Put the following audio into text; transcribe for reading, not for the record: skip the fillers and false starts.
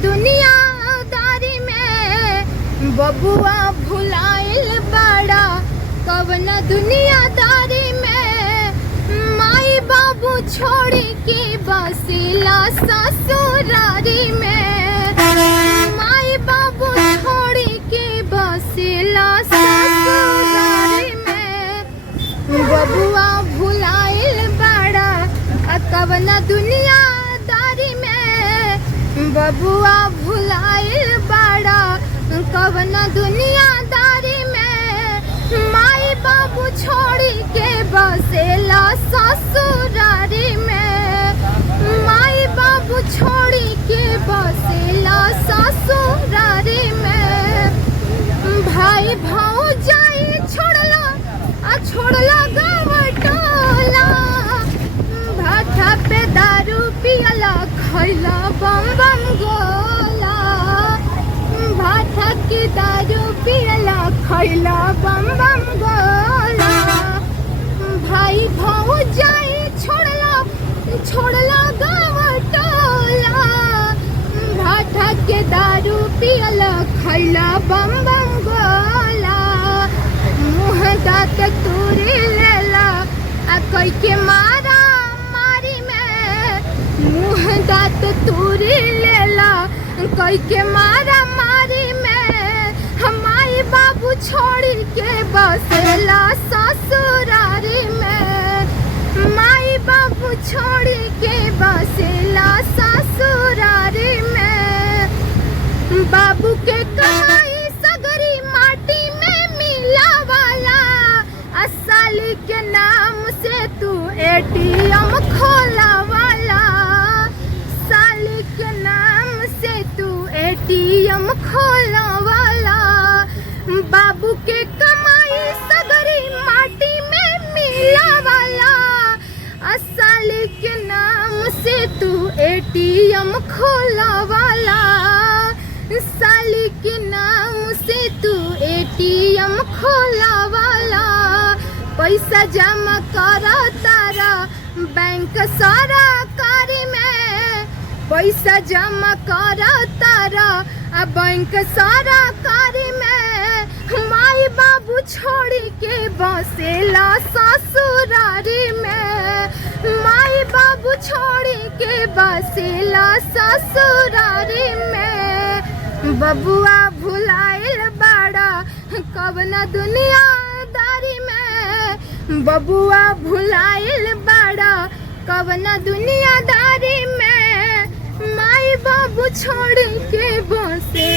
दुनियादारी में बबुआ भुलाइल बड़ा। कवन दुनियादारी में माई बाबू छोड़ के बसिला ससुरारी में। माई बाबू छोड़ के बसिला ससुरारी में बबुआ भुलाइल बड़ा। कवन दुनियादारी में बबुआ भुलाइल बड़ा। कवन दुनियादारी में माई बाबू छोड़ के बसेला ससुरारी में। माई बाबू छोड़ के बसेला ससुरारी में। भाई भौजाई छोड़ला गाँव टोला। भाठा पे दारू पियला खैला बम बम गोला। भाठा के दारू पियला खैला बम बम गोला। भाई भौजाई छोड़ला गाँव टोला। भाठा के दारू पियला खैला बम बम गोला। मुँह दाँत तूरी लेला कोई के मारा मारी में। मुँह दाँत तूरी लेला कोई के मारा मारी में। हमारी बाबू छोड़ के बसेला ससुरारी में। माई बाबू छोड़ के बसेला ससुरारी में। बाबू के कमाई सगरी माटी में मिला वाला। साली के नाम से तू एटीएम खोला वाला। साली के नाम से तू एटीएम खोला वाला। बाबू के कमाई सगरी माटी में मिला वाला। साली के नाम से तू एटीएम खोला वाला। साली के नाम से तू एटीएम खोला वाला। पैसा जमा कर तारा बैंक सरकारी में। पैसा जमा कर तारा बैंक सरकारी में। माई बाबू छोड़ के बसेला ससुरारी में। माई बाबू छोड़ के बसेला ससुरारी में। बबुआ भुलाइल बड़ा। कवन दुनियादारी में बबुआ भुलाइल बड़ा। कवन दुनियादारी में माई बाबू छोड़ के बसे